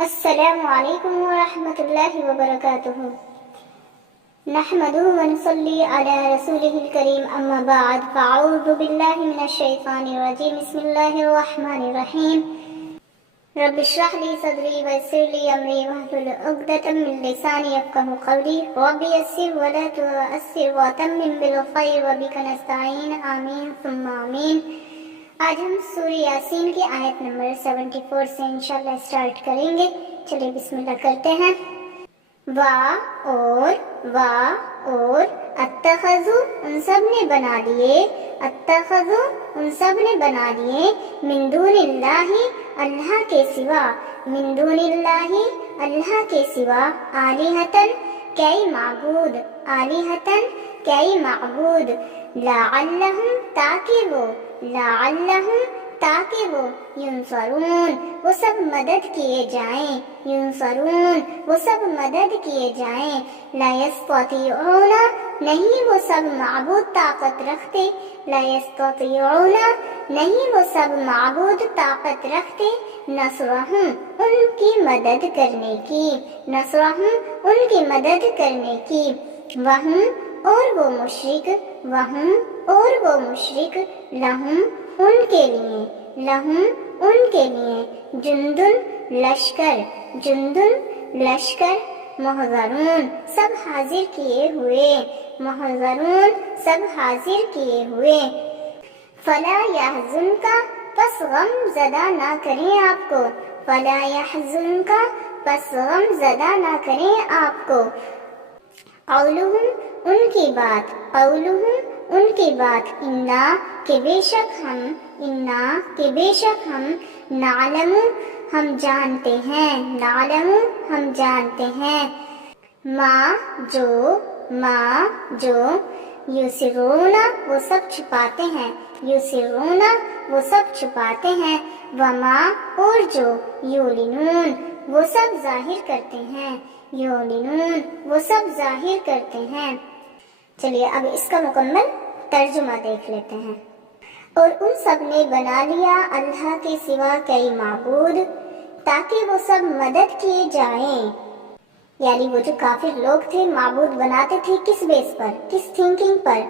السلام علیکم ورحمۃ اللہ وبرکاتہ۔ نحمده ونصلی علی رسولہ الکریم، اما بعد فاعوذ باللہ من الشیطان الرجیم، بسم اللہ الرحمن الرحیم۔ رب اشرح لي صدری ویسر لي امری واحلل عقدۃ من لسانی یفقهوا قولی، رب یسر ولا تعسر وتمم بالخیر وبک نستعین، آمین ثم آمین۔ آج ہم سورہ یاسین کی آیت نمبر 74 سے انشاءاللہ اسٹارٹ کریں گے۔ چلیے بسم اللہ کرتے ہیں۔ اور اتخذوا ان سب نے بنا لیے، اتخذوا ان سب نے بنا لیے، من دون اللہ اللہ کے سوا، من دون اللہ اللہ کے سوا، آلہتن کئی معبود، آلہتن کئی معبود، لعلہم تاکہ وہ ینصرون وہ سب مدد کیے جائیں، ینصرون وہ سب مدد کیے جائیں، لا یستطیعون نہیں وہ سب معبود طاقت رکھتے، لا یستطیعون نہیں وہ سب معبود طاقت رکھتے، نصرہم ان کی مدد کرنے کی، نصرہم ان کی مدد کرنے کی، وہم اور وہ مشرک، وہم اور وہ مشرک، لہم ان کے لیے، لہم ان کے لیے، جندن لشکر، جندن لشکر، محضرون سب حاضر کیے ہوئے، محضرون سب حاضر کیے ہوئے، فلا یحزنک پس غم زدہ نہ کریں آپ کو، فلا یحزنک پس غم زدہ نہ کریں آپ کو، قولہم ان کی بات، قولہم ان کی بات، انا کہ بے شک ہم، انا کہ بے شک ہم، نعلم ہم جانتے ہیں، نعلم ہم جانتے ہیں، ما جو یسرون وہ سب چھپاتے ہیں، یسرون وہ سب چھپاتے ہیں، وما اور جو یعلنون وہ سب ظاہر کرتے ہیں، یعلنون وہ سب ظاہر کرتے ہیں۔ چلیے اب اس کا مکمل ترجمہ دیکھ لیتے ہیں۔ اور ان سب نے بنا لیا اللہ کے سوا کئی معبود تاکہ وہ سب مدد کیے جائیں، یعنی وہ جو کافر لوگ تھے معبود بناتے تھے کس بیس پر، کس تھنکنگ پر،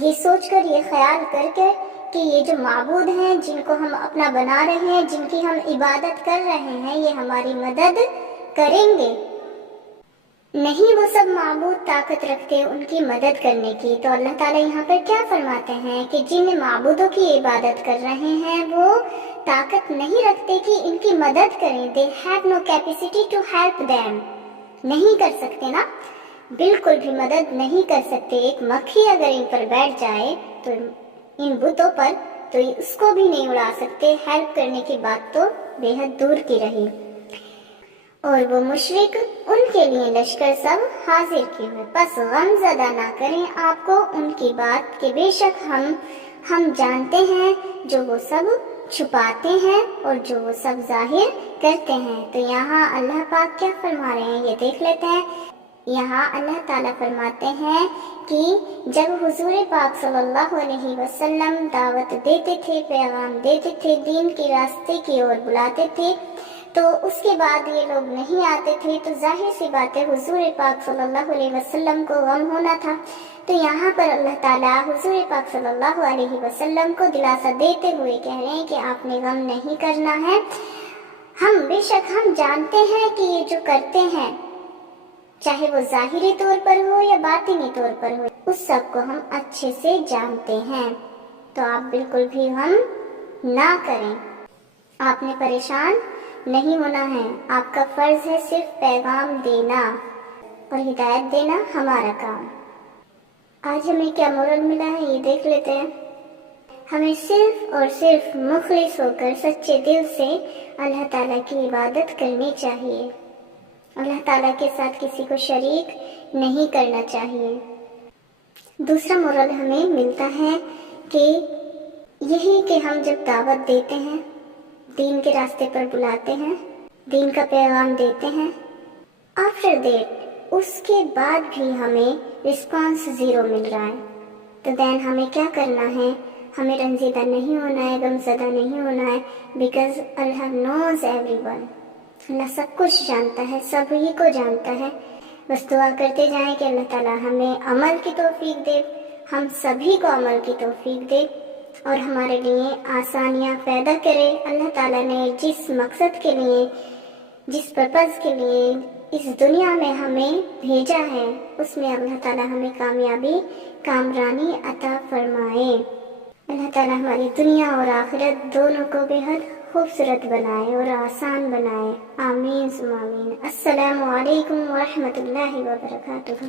یہ سوچ کر، یہ خیال کر کے کہ یہ جو معبود ہیں جن کو ہم اپنا بنا رہے ہیں، جن کی ہم عبادت کر رہے ہیں، یہ ہماری مدد کریں گے، نہیں وہ سب معبود طاقت رکھتے ان کی مدد کرنے کی۔ تو اللہ تعالیٰ یہاں پر کیا فرماتے ہیں کہ جن معبودوں کی عبادت کر رہے ہیں وہ طاقت نہیں رکھتے کہ ان کی مدد کریں، they have no capacity to help them، نہیں کر سکتے نا، بالکل بھی مدد نہیں کر سکتے۔ ایک مکھی اگر ان پر بیٹھ جائے تو ان بتوں پر تو اس کو بھی نہیں اڑا سکتے، ہیلپ کرنے کی بات تو بے حد دور کی رہی۔ اور وہ مشرک ان کے لیے لشکر سب حاضر کیے ہوئے، پس غم زدہ نہ کریں آپ کو ان کی بات کہ بے شک ہم جانتے ہیں جو وہ سب چھپاتے ہیں اور جو وہ سب ظاہر کرتے ہیں۔ تو یہاں اللہ پاک کیا فرما رہے ہیں یہ دیکھ لیتے ہیں۔ یہاں اللہ تعالیٰ فرماتے ہیں کہ جب حضور پاک صلی اللہ علیہ وسلم دعوت دیتے تھے، پیغام دیتے تھے، دین کے راستے کی اور بلاتے تھے، تو اس کے بعد یہ لوگ نہیں آتے تھے، تو ظاہر سی بات ہے حضور پاک صلی اللہ علیہ وسلم کو غم ہونا تھا۔ تو یہاں پر اللہ تعالیٰ حضور پاک صلی اللہ علیہ وسلم کو دلاسا دیتے ہوئے کہہ رہے ہیں کہ آپ نے غم نہیں کرنا ہے، بے شک ہم جانتے ہیں کہ یہ جو کرتے ہیں چاہے وہ ظاہری طور پر ہو یا باطنی طور پر ہو، اس سب کو ہم اچھے سے جانتے ہیں، تو آپ بالکل بھی غم نہ کریں، آپ نے پریشان نہیں ہونا ہے، آپ کا فرض ہے صرف پیغام دینا اور ہدایت دینا ہمارا کام۔ آج ہمیں کیا مورل ملا ہے یہ دیکھ لیتے ہیں۔ ہمیں صرف اور صرف مخلص ہو کر سچے دل سے اللہ تعالیٰ کی عبادت کرنی چاہیے، اللہ تعالیٰ کے ساتھ کسی کو شریک نہیں کرنا چاہیے۔ دوسرا مورل ہمیں ملتا ہے کہ یہی کہ ہم جب دعوت دیتے ہیں، دین کے راستے پر بلاتے ہیں، دین کا پیغام دیتے ہیں، آفٹر دیٹ اس کے بعد بھی ہمیں رسپانس زیرو مل رہا ہے، تو دین ہمیں کیا کرنا ہے؟ ہمیں رنجیدہ نہیں ہونا ہے، غمزدہ نہیں ہونا ہے، because Allah knows everyone, Allah سب کچھ جانتا ہے، سب ہی کو جانتا ہے۔ بس دعا کرتے جائیں کہ اللہ تعالیٰ ہمیں عمل کی توفیق دے، ہم سبھی کو عمل کی توفیق دے اور ہمارے لیے آسانیاں پیدا کرے۔ اللہ تعالیٰ نے جس مقصد کے لیے، جس پرپز کے لیے اس دنیا میں ہمیں بھیجا ہے، اس میں اللہ تعالیٰ ہمیں کامیابی، کامرانی عطا فرمائے۔ اللہ تعالیٰ ہماری دنیا اور آخرت دونوں کو بے حد خوبصورت بنائے اور آسان بنائے۔ آمین ثم آمین۔ السلام علیکم ورحمۃ اللہ وبرکاتہ۔